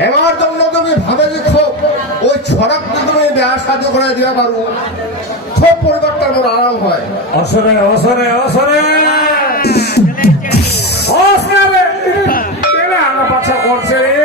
এবার জন্য তুমি ভাবে দেখো ওই ছড়াক তুমি দেয়া সাহায্য করে দিবা পারো। পরিবারটা মোর আরাম হয়। অসরে অসরে অসরে! অসরে! আগা পাছা করছে। রে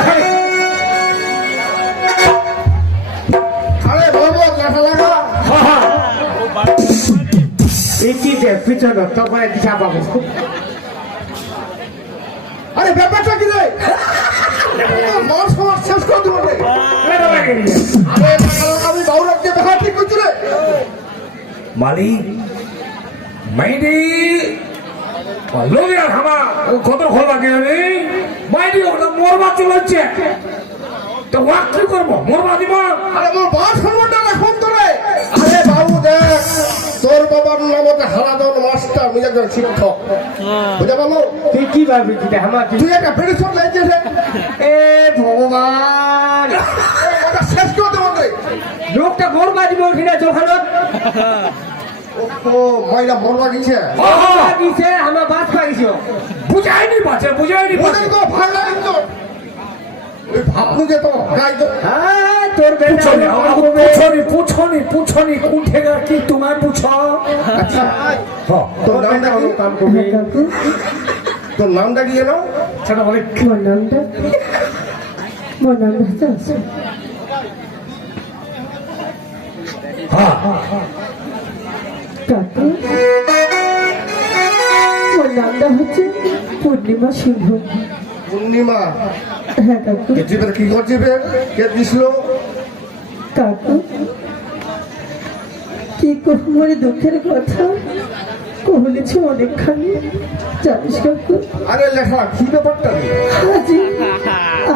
আরে যে পিছনে তখন দিশা পাবো আরে ব্যাপারটা কি রে? মর সমাজ শেষ করে দেবো রে। আরে আমি বাউরাকে দেখা ঠিক করছি রে। মালিক মাইডি লোক হামা কত খোলা কে মাইডি ওটা মরবা চলেছে তো ওয়াক কি করব? মরবা দিব? আরে মোর বাস তোর বাবার হারাদন মাস্টার আমি একজন শিক্ষক। বুঝতে পারল? তুই কি ভাবি কি আমার তুই একটা প্রেডিকশন লাইছিস এ ভগবান। ওটা শেষ করে দেবো লোকটা গোল বাজিব কিনা চোখানো ও মাইরা মরবা গেছে দিছে আমার বাস পাইছ বুঝাইনি পাচ্ছে বুঝাইনি তো ভালো লাগে তো। ওই ভাবনু তো হ্যাঁ তোর বেটা পুছনি আমার আমাকে হবে। পুছনি পুছনি পুছনি কোন কি তোমায় পুছ? আচ্ছা তোর নামটা কি? কাম করবি তোর নামটা কি জানো সেটা বলে মোর নামটা? মোর নামটা হ্যাঁ কাকু মোর নামটা হচ্ছে পূর্ণিমা সিংহ। পূর্ণিমা। হ্যাঁ কাকু কে কি করছিবে কে দিছিল? কাকু কি করব মানে দুঃখের কথা? অনেকখানি জানিস কাকু? আরে লেখা কি ব্যাপারটা? আজ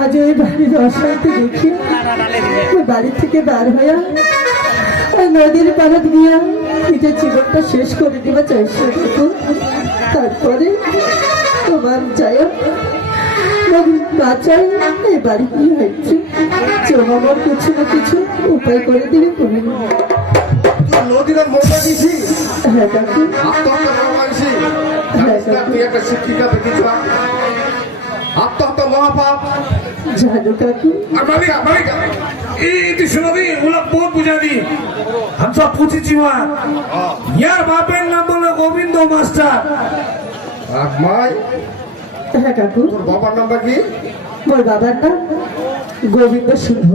আজ ওই বাড়ির অশান্তি দেখি। ওই বাড়ি থেকে বার হইয়া ওই নদীর পাড়া দিয়া নিজের জীবনটা শেষ করে দিবা চাইছে কাকু। তারপরে তোমার যায় বাঁচাই এই বাড়ি কি হয়েছে আমার কিছু না কিছু উপায় করে দিলে করে না। তুই নদীর মরবা হ্যাঁ কাকু। তুই একটা শিক্ষিকা দেখিছ আত্মহত্যা মহাপাপ। জানো কাকু। মালিক মালিক এই শোনাবি ওগুলো বহুত বুঝা দি আমি সব পুছেছি মা। ইয়ার বাপের নাম বলে গোবিন্দ মাস্টার। মাই হ্যাঁ কাকু তোর বাবার নামটা কি? মোর বাবার নাম গোবিন্দ সিংহ।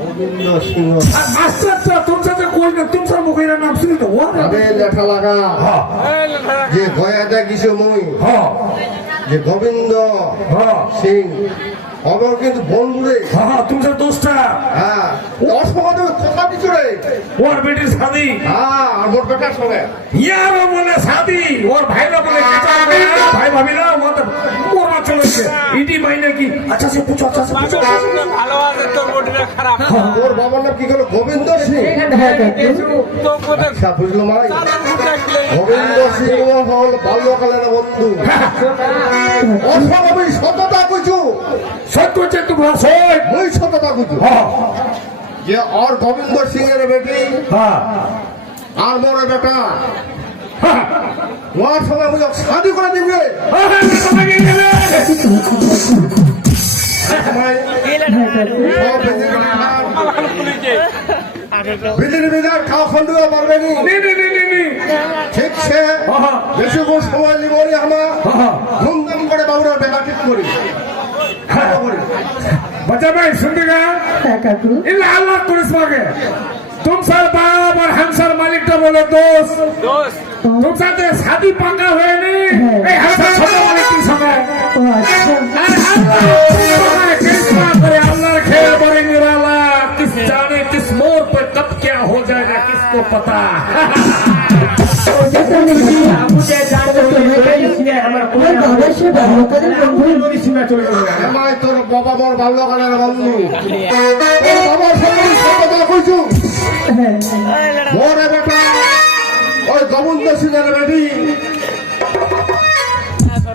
গোবিন্দ সিংহ। আর মাস্টারটা তোর সাথে কই না? তোমার মুখে নাম শুনি তো ও আরে লেখা লাগা। হ্যাঁ। মুই? হ্যাঁ। যে গোবিন্দ হ্যাঁ। সিং। আমার কিন্তু বন্ধুরে হ্যাঁ তোমার দোষটা। হ্যাঁ। কথা কিছু ওর বেটির শাদি। হ্যাঁ আর মোট বেটার সঙ্গে ইয়ার বলে শাদি। ওর ভাইরা বলে ভাই। ভাবি না মোরমা ইডি ভাই নাকি? আচ্ছা সে পুছো আচ্ছা সে পুছো ভালো আছে তোর বডিটা খারাপ। তোর বাবার নাম কি হলো গোবিন্দ সিং? হ্যাঁ তোর আচ্ছা বুঝলো মাই গোবিন্দ সিংহ হল বাল্যকালের বন্ধু। অস্বাভাবিক সততা সত্য তোমার সই মুই সততা হ্যাঁ। যে আর গোবিন্দ সিং এর বেটি। হ্যাঁ। আর মোর বেটা। হ্যাঁ। ওর সঙ্গে শাদি করে দিবে। হ্যাঁ তোমাকে গেলে মাই হ্যাঁ কাকু সব বেঁচে গেলে আর পুলিশে বিজলি বিজার খাওয়া খন্ডু পারবে নি নি নি নি নি নি ঠিক সে হ্যাঁ বেশি কোন সময় নিব রে আমার হ্যাঁ ধুমধাম করে বাবুরা বেটা ঠিক করি হ্যাঁ बच्चा भाई सुन देगा হ্যাঁ কাকু इल्ला अल्लाह पुलिस मांगे तुम सर बाप और हम सर मालिक का बोलो दोस्त দোষ तुम साथ शादी पक्का हुए नहीं है। ए हम सब छोटे मालिक की समय ও আচ্ছা अरे अल्लाह कृष्णा करे अल्लाह खेल बड़े निराला किस जाने किस मोड़ पर कब क्या हो जाएगा किसको पता ওটা তো দেখি মুঝে জানতে হবে আমার কোন ওর বাবা সে বাল্যকালের বন্ধু নদী সীমা চলে গেল আমায় তোর বাবা মোর বাল্যকালের বন্ধু তোর বাবার সঙ্গে সততা কইছু হ্যাঁ মোর এ বেটা ওই গোবিন্দ সিং এর বেটি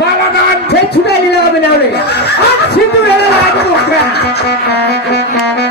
મારા નામ છે છુડાયેલા બનાવે આ સિંધુ વેળા રાજ મોકરા